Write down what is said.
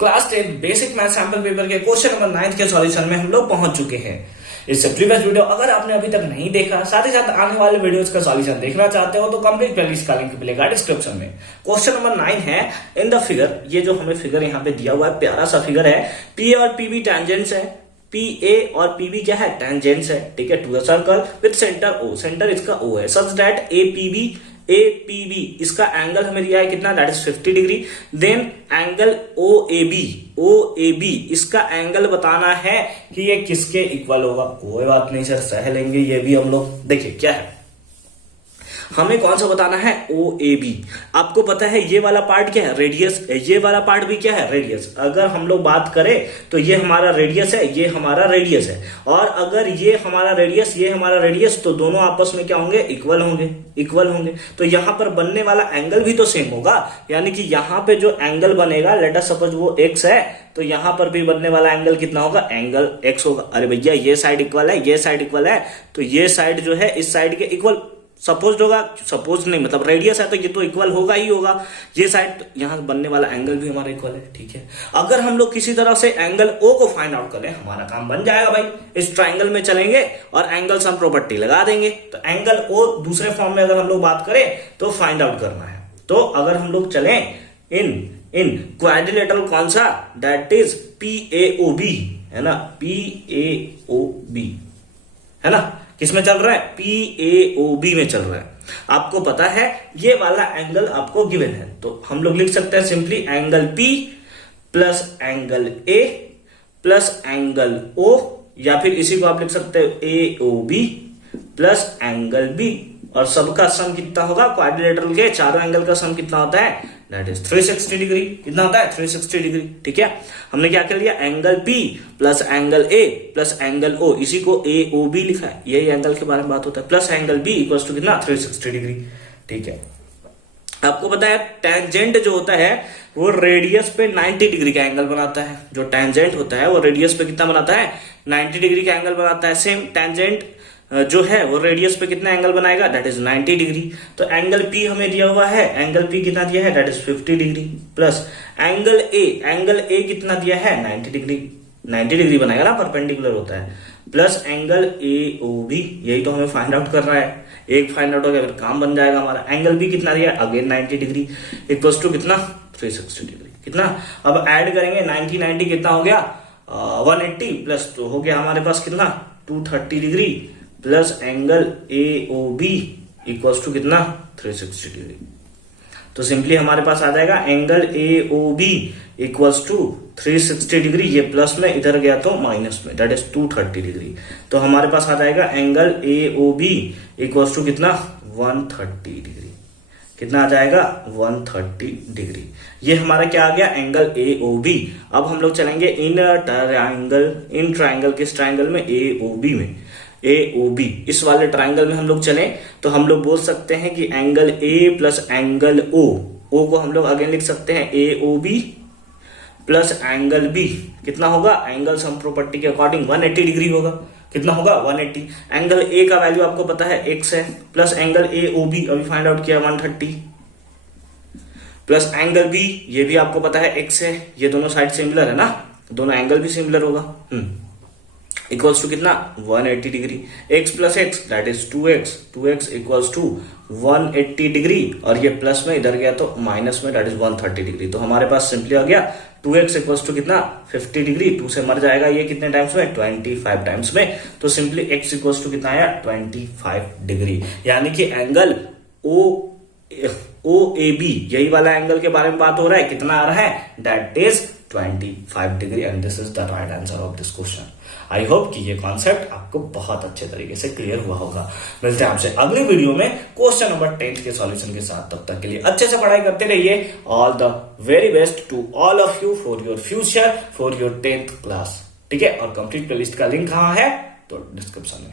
Class 10 basic math sample paper के question number 9 के solution में हम लोग पहुंच चुके हैं। इससे प्रीवियस वीडियो अगर आपने अभी तक नहीं देखा, साथ ही साथ आने वाले वीडियोस का सॉल्यूशन देखना चाहते हो तो कंप्लीट प्लेलिस्ट का लिंक मिलेगा डिस्क्रिप्शन में। क्वेश्चन नंबर 9 है इन द फिगर, ये जो हमें फिगर यहाँ पे दिया हुआ है प्यारा सा फिगर है, पी और पीबी टेंजेंट्स है, पी ए और पीबी क्या है टेंजेंट्स है, ठीक है, to the circle with centre O, centre इसका ओ है, सच दैट ए पीबी इसका एंगल हमें दिया है कितना, that is 50 degree. Then angle O A B इसका एंगल बताना है कि ये किसके इक्वल होगा। कोई बात नहीं सर, सह लेंगे ये भी हम लोग। देखिए क्या है, हमें कौन सा बताना है, ओ ए बी। आपको पता है ये वाला पार्ट क्या है, रेडियस, ये वाला पार्ट भी क्या है, रेडियस। अगर हम लोग बात करें तो ये हमारा रेडियस है, ये हमारा रेडियस है, और अगर ये हमारा रेडियस, ये हमारा रेडियस, तो दोनों आपस में क्या होंगे, इक्वल होंगे। तो यहां पर बनने वाला एंगल भी तो सेम होगा, यानी कि यहां पे जो एंगल बनेगा, लेट अस सपोज वो एक्स है, तो यहां पर भी बनने वाला एंगल कितना होगा, एंगल एक्स होगा। अरे भैया ये साइड इक्वल है, ये साइड इक्वल है, तो ये साइड जो है इस साइड के इक्वल सपोज होगा, सपोज नहीं मतलब रेडियस है तो ये तो इक्वल होगा ही होगा। ये साइड यहां बनने वाला एंगल भी हमारा इक्वल है, ठीक है। अगर हम लोग किसी तरह से एंगल ओ को फाइंड आउट करें, हमारा काम बन जाएगा भाई। इस ट्राइंगल में चलेंगे और एंगल सम प्रॉपर्टी लगा देंगे, तो एंगल ओ दूसरे फॉर्म में अगर हम लोग बात करें तो फाइंड आउट करना है। तो अगर हम लोग चलें इन क्वाड्रिलेटरल कौन सा, दैट इज PAOB, है ना, PAOB है ना, किसमें चल रहा है, PAOB में चल रहा है। आपको पता है ये वाला एंगल आपको गिवन है, तो हम लोग लिख सकते हैं simply angle P plus angle A plus angle O, या फिर इसी को आप लिख सकते हैं AOB प्लस एंगल B, और सबका सम कितना होगा, क्वाड्रिलेटरल के चारों एंगल का सम कितना होता है, दैट इज 360 डिग्री। कितना होता है, 360 डिग्री, ठीक है। हमने क्या कर लिया, angle P plus angle A plus angle O, इसी को AOB लिखा है, यही एंगल के बारे में बात होता है, plus angle B equals to कितना, 360 डिग्री, ठीक है। आपको पता है टेंजेंट जो होता है वो रेडियस पे 90 डिग्री का एंगल बनाता है। जो टेंजेंट होता है वो रेडियस पे कितना बनाता है, 90 डिग्री का एंगल बनाता है। सेम टेंजेंट जो है वो रेडियस पे कितना एंगल बनाएगा, दैट इज 90 डिग्री। तो एंगल P हमें दिया हुआ है, एंगल P कितना दिया है, that is 50 degree, plus angle A कितना दिया है, 90 डिग्री, 90 डिग्री बनाएगा ना, परपेंडिकुलर होता है, प्लस एंगल AOB, यही तो हमें फाइंड आउट करना है। एक फाइंड आउट हो गया फिर काम बन जाएगा हमारा। एंगल B कितना दिया है, अगेन 90 डिग्री, इक्वल्स टू कितना, 360 डिग्री। कितना, अब ऐड करेंगे 90 कितना हो गया, 180 प्लस तो हो गया हमारे पास कितना, 230 degree, plus angle AOB equals to कितना, 360 डिग्री। तो सिंपली हमारे पास आ जाएगा angle AOB equals to 360 degree, ये प्लस में इधर गया तो माइनस में, दैट इज 230 डिग्री। तो हमारे पास आ जाएगा एंगल AOB इक्वल्स टू कितना, 130 डिग्री। कितना आ जाएगा, 130 डिग्री। ये हमारा क्या आ गया, एंगल AOB। अब हम लोग चलेंगे इन ट्राइंगल, किस ट्राइंगल में, AOB में, AOB इस वाले ट्राइंगल में हम लोग चलें तो हम लोग बोल सकते हैं कि angle A plus angle O को हम लोग अगेन लिख सकते हैं AOB प्लस एंगल B, कितना होगा, एंगल सम प्रॉपर्टी के अकॉर्डिंग 180 डिग्री होगा। कितना होगा, 180। एंगल A का वैल्यू आपको पता है x है, प्लस एंगल AOB अभी फाइंड आउट किया 130, प्लस एंगल B ये भी आपको पता है x है, ये दोनों साइड सिमिलर है ना, दोनों एंगल भी सिमिलर होगा, इक्वल्स टू कितना, 180 degree. x plus x that is 2x equals to 180 degree, और ये प्लस में इधर गया तो माइनस में, दैट इज 130 डिग्री। तो हमारे पास सिंपली आ गया 2x इक्वल्स टू कितना, 50 डिग्री, 2 से मर जाएगा ये कितने टाइम्स में, 25 टाइम्स में। तो सिंपली x इक्वल्स टू कितना आया, 25 डिग्री। यानी कि एंगल OAB यही वाला एंगल के बारे में बात हो रहा है, कितना आ रहा है, that is 25 degree, and this is the right answer of this question. I hope कि ये कॉन्सेप्ट आपको बहुत अच्छे तरीके से क्लियर हुआ होगा। मिलते हैं आपसे अगली वीडियो में क्वेश्चन नंबर 10 के सॉल्यूशन के साथ। तब तक के लिए अच्छे से पढ़ाई करते रहिए। All the very best to all of you for your future, for your 10th class, ठीक है। और कंप्लीट प्लेलिस्ट का लिंक कहां है, तो डिस्क्रिप्शन में।